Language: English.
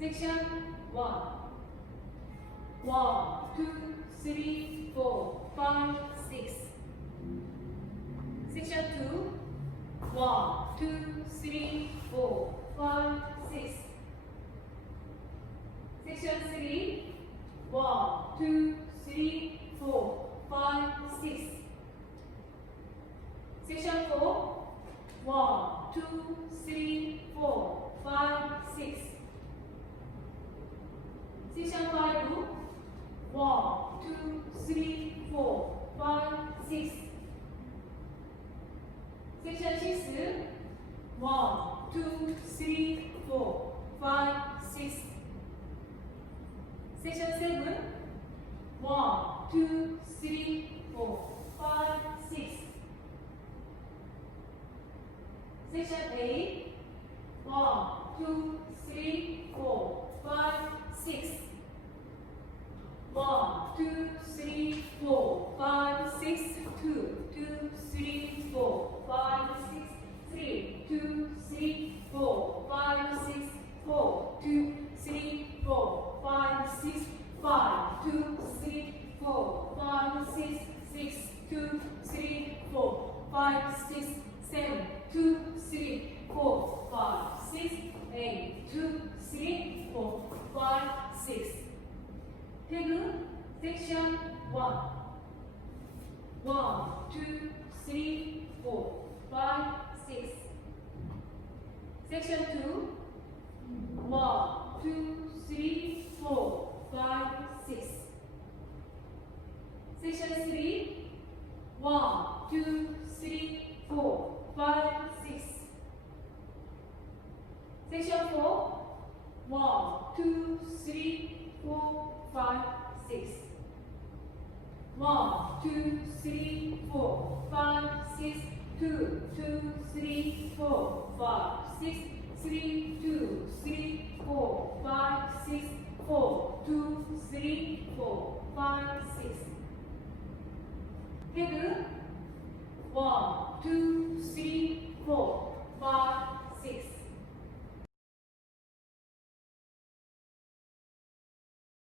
Section 1. 1, 2, 3, 4, 5, 6. Section 2. 1, 2, 3, 4, 5, 6. Section 3. 1, 2, 3, 4, 5, 6. Section 4. 1, 2, 3, 4, 5, 6. Section 5. 1, 2, 3, 4, 5, 6. Section 6. 1, 2, 3, 4, 5, 6. Section 7. 1, 2, 3, 4, 5, 6. Section 8. 1, 2, 3, 4, 5, 6. 1, 2, 3, 4, 5, 6, 2, 2, 3, 4, 5, 6, 3, 2, 3, 4, 5, 6, 4, 2, 3, 4, 5, 6, 5, 2, 3, 4, 5, 6, 6, 2, 3, 4, 5, 6, 7, 2, 3, 4, 5, 6, 8, 2, 3, 4, 5, 6. 태그 Section 1. 1, 2, 3, 4, 5, 6. Section 2. 1, 2, 3, 4, 5, 6. Section 3. 1, 2, 3, 4, 5, 6. Section 4. 1, 2, 3, 4, 5, 6. 1, 2, 3, 4, 5, 6, 2, 2, 3, 4, 5, 6, 3, 2, 3, 4, 5, 6, 4, 2, 3, 4, 5, 6. 태그 1, 2, 3, 4, 5,